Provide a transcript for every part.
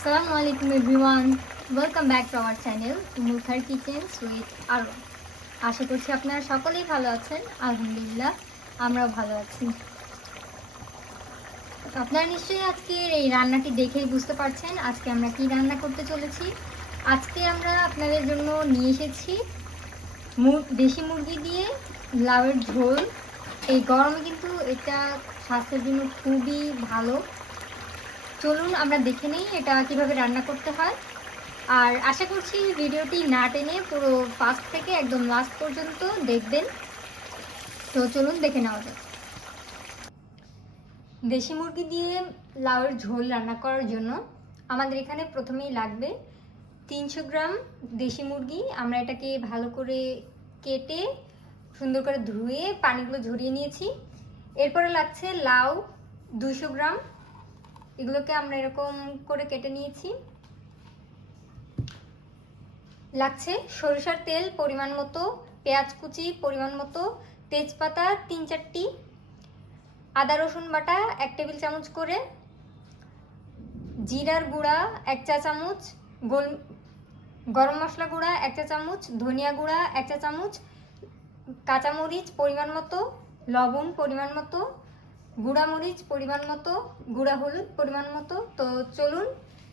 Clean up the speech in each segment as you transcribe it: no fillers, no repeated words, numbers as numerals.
Assalamu alaikum everyone. Welcome back to our channel Mulkar Kitchens with Aro. আশা করছি আপনারা সকলেই ভালো আছেন। আলহামদুলিল্লাহ আমরাও ভালো আছি। আপনারা নিশ্চয়ই আজকের এই রান্নাটি দেখেই বুঝতে পারছেন আজকে আমরা কি রান্না করতে চলেছি। আজকে আমরা আপনাদের জন্য নিয়ে এসেছি দেশি মুরগি দিয়ে লাউয়ের ঝোল। এই গরমে কিন্তু এটা স্বাস্থ্যের জন্য খুবই ভালো। চলুন আমরা দেখে নিই এটা কিভাবে রান্না করতে হয়। আর আশা করছি ভিডিওটি না টেনে পুরো ফার্স্ট থেকে একদম লাস্ট পর্যন্ত দেখবেন। তো চলুন দেখে নেওয়া যাক। দেশি মুরগি দিয়ে লাউয়ের ঝোল রান্না করার জন্য আমাদের এখানে প্রথমেই লাগবে 300 গ্রাম দেশি মুরগি। আমরা এটাকে ভালো করে কেটে সুন্দর করে ধুয়ে পানিগুলো ঝরিয়ে নিয়েছি। এরপরে লাগছে লাউ 200 গ্রাম, এগুলোকে আমরা এরকম করে কেটে নিয়েছি। লাগছে সরিষার তেল পরিমাণ মতো, পেঁয়াজ কুচি পরিমাণ মতো, তেজপাতা 3-4টি, আদা রসুন বাটা 1 টেবিল চামচ করে, জিরার গুঁড়া 1 চা চামচ, গরম মশলা গুঁড়া 1 চা চামচ, ধনিয়া গুঁড়া 1 চা চামচ, কাঁচামরিচ পরিমাণ মতো, লবণ পরিমাণ মতো, গুঁড়া মরিচ পরিমাণ মতো, গুঁড়া হলুদ পরিমাণ মতো। তো চলুন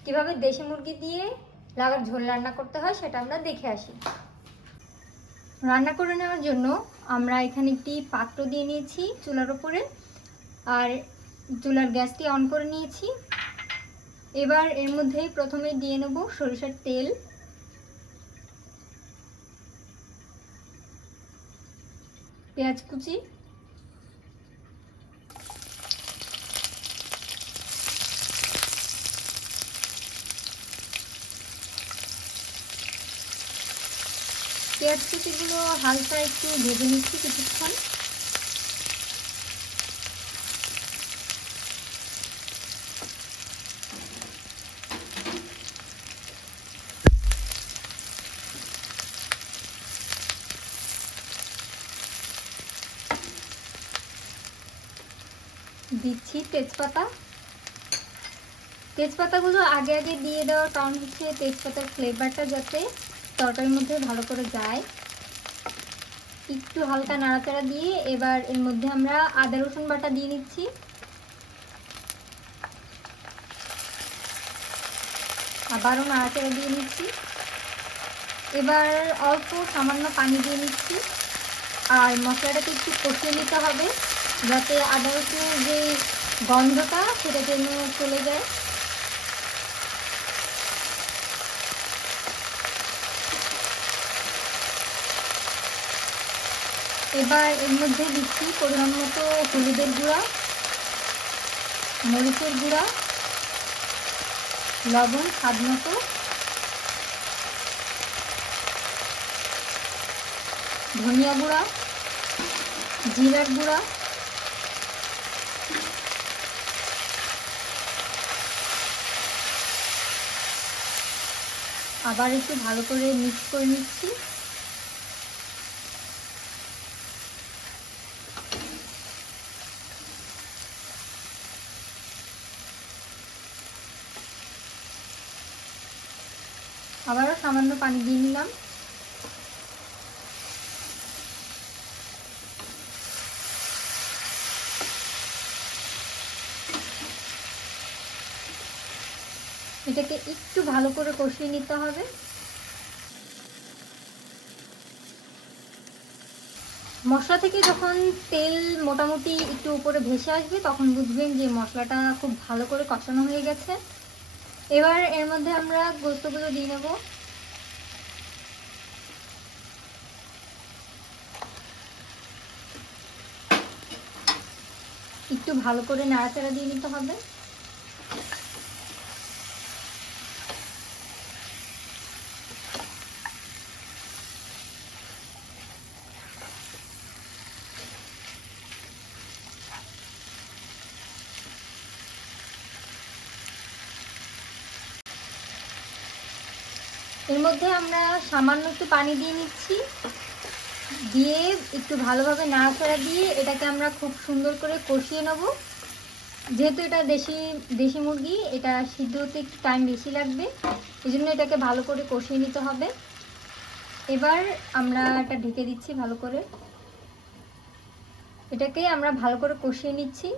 কিভাবে দেশি মুরগি দিয়ে লাউয়ের ঝোল রান্না করতে হয় সেটা আমরা দেখে আসি। রান্না করে নেওয়ার জন্য আমরা এখানে একটি পাত্র দিয়ে নিয়েছি চুলার উপরে, আর চুলার গ্যাসটি অন করে নিয়েছি। এবার এর মধ্যে প্রথমে দিয়ে নেব সরিষার তেল, পেঁয়াজ কুচি, পেঁয়াজ কুচিগুলো হালকা একটু ভেজে নিচ্ছি কিছুক্ষণ। দিচ্ছি তেজপাতা। তেজপাতাগুলো আগে আগে দিয়ে দেওয়ার কারণ হচ্ছে তেজপাতার ফ্লেভারটা যাতে তরকারির মধ্যে ভালো করে যায়। একটু হালকা নাড়াচাড়া দিয়ে এবার এর মধ্যে আমরা আদা রসুন বাটা দিয়ে নিচ্ছি। আবারও নাড়াচাড়া দিয়ে নিচ্ছি। এবার অল্প সামান্য পানি দিয়ে নিচ্ছি। আর মশলাটাকে একটু কষিয়ে নিতে হবে যাতে আদা রসুনের যে গন্ধটা সেটা যেন চলে যায়। এবার এর মধ্যে দিচ্ছি পরিমাণ মতো হলুদের গুঁড়া, মরিচের গুঁড়া, লবণ স্বাদ মতো, ধনিয়া গুঁড়া, জিরার গুঁড়া, আবার একটু ভালো করে মিক্স করে নিচ্ছি। আবারও সামান্য পানি দিয়ে নিলাম। এটাকে একটু ভালো করে কষিয়ে নিতে হবে। মশলা থেকে যখন তেল মোটামুটি একটু উপরে ভেসে আসবে তখন বুঝবেন যে মশলাটা খুব ভালো করে কষানো হয়ে গেছে। এবার এর মধ্যে আমরা গোস্তগুলো দিয়ে নেব। একটু ভালো করে নাড়াচাড়া দিয়ে নিতে হবে। এর মধ্যে আমরা সামান্য একটু পানি দিয়ে নিচ্ছি। দিয়ে একটু ভালোভাবে নাড়াচাড়া দিয়ে এটাকে আমরা খুব সুন্দর করে কষিয়ে নেব। যেহেতু এটা দেশি মুরগি, এটা সিদ্ধ হতে একটু টাইম বেশি লাগবে, এই জন্য এটাকে ভালো করে কষিয়ে নিতে হবে। এবার আমরা এটা ঢেকে দিচ্ছি ভালো করে, এটাকে আমরা ভালো করে কষিয়ে নিচ্ছি।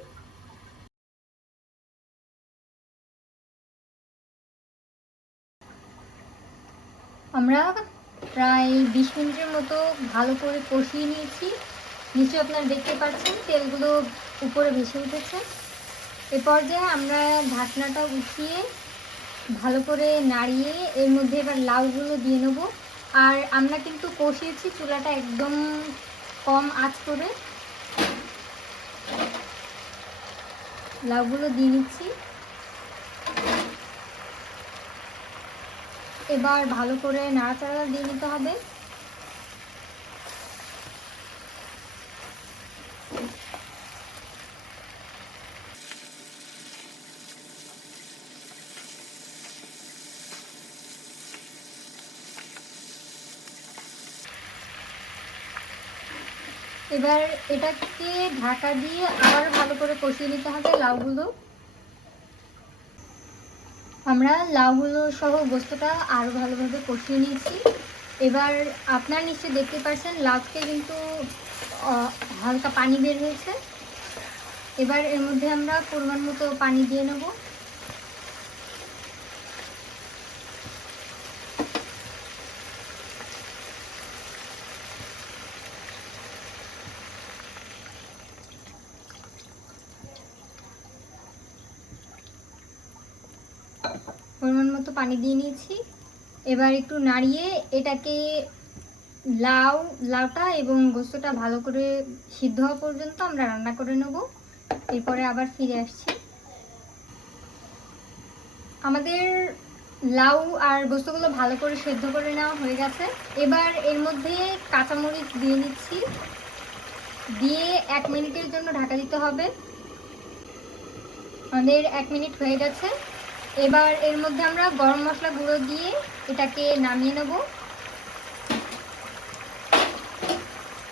আমরা প্রায় 20 মিনিটের মতো ভালো করে কষিয়ে নিয়েছি। নিশ্চয়ই আপনারা দেখতে পাচ্ছেন তেলগুলো উপরে ভেসে উঠেছে। এ পর্যায়ে আমরা ঢাকনাটা উঠিয়ে ভালো করে নাড়িয়ে এর মধ্যে এবার লাউগুলো দিয়ে নেব। আর আমরা কিন্তু কষিয়েছি চুলাটা একদম কম আঁচ করে। লাউগুলো দিয়ে নিচ্ছি। এবার ভালো করে নাড়াচাড়া দিয়ে নিতে হবে। এবার এটাকে ঢাকা দিয়ে আবার ভালো করে কষিয়ে নিতে হবে লাউগুলো। আমরা লাউগুলো সহ গোস্তটা আরও ভালোভাবে কষিয়ে নিয়েছি। এবার আপনারা নিশ্চয়ই দেখতে পাচ্ছেন লাউ থেকে কিন্তু হালকা পানি বের হয়েছে। এবার এর মধ্যে আমরা পরিমাণ মতো পানি দিয়ে নেব। পরিমাণ মতো পানি দিয়ে নিয়েছি। এবার একটু নাড়িয়ে এটাকে লাউটা এবং গোস্তটা ভালো করে সিদ্ধ হওয়া পর্যন্ত আমরা রান্না করে নেব। এরপরে আবার ফিরে আসছি। আমাদের লাউ আর গোস্তগুলো ভালো করে সেদ্ধ করে নেওয়া হয়ে গেছে। এবার এর মধ্যে কাঁচামরিচ দিয়ে নিচ্ছি, দিয়ে 1 মিনিটের জন্য ঢাকা দিতে হবে। আমাদের 1 মিনিট হয়ে গেছে। এবার এর মধ্যে আমরা গরম মশলা গুঁড়ো দিয়ে এটাকে নামিয়ে নেব।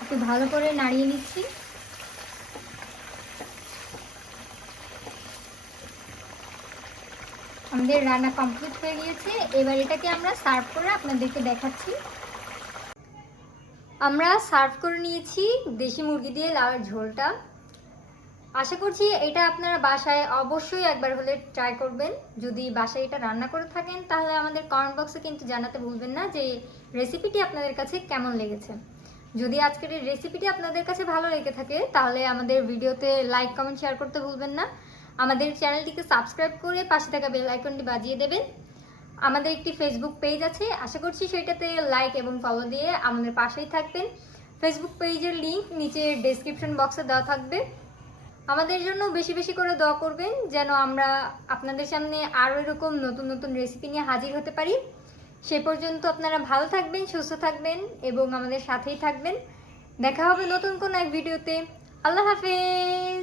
একটু ভালো করে নাড়িয়ে নিচ্ছি। আমাদের রান্না কমপ্লিট হয়ে গিয়েছে। এবার এটাকে আমরা সার্ভ করে আপনাদেরকে দেখাচ্ছি। আমরা সার্ভ করে নিয়েছি দেশি মুরগি দিয়ে লাউয়ের ঝোলটা। আশা করছি এটা আপনারা বাসায় অবশ্যই একবার হলে ট্রাই করবেন। যদি বাসায় এটা রান্না করে থাকেন তাহলে আমাদের কমেন্ট বক্সে কিন্তু জানাতে ভুলবেন না যে রেসিপিটি আপনাদের কাছে কেমন লেগেছে। যদি আজকের এই রেসিপিটি আপনাদের কাছে ভালো লেগে থাকে তাহলে আমাদের ভিডিওতে লাইক কমেন্ট শেয়ার করতে ভুলবেন না। আমাদের চ্যানেলটিকে সাবস্ক্রাইব করে পাশে থাকা বেল আইকনটি বাজিয়ে দেবেন। আমাদের একটি ফেসবুক পেজ আছে, আশা করছি সেটাতে লাইক এবং ফলো দিয়ে আমাদের পাশেই থাকবেন। ফেসবুক পেজের লিংক নিচে ডেসক্রিপশন বক্সে দেওয়া থাকবে। আমাদের জন্য বেশি বেশি করে দোয়া করবেন যেন আমরা আপনাদের সামনে আরও এরকম নতুন নতুন রেসিপি নিয়ে হাজির হতে পারি। সে পর্যন্ত আপনারা ভালো থাকবেন, সুস্থ থাকবেন এবং আমাদের সাথেই থাকবেন। দেখা হবে নতুন কোনো এক ভিডিওতে। আল্লাহ হাফেজ।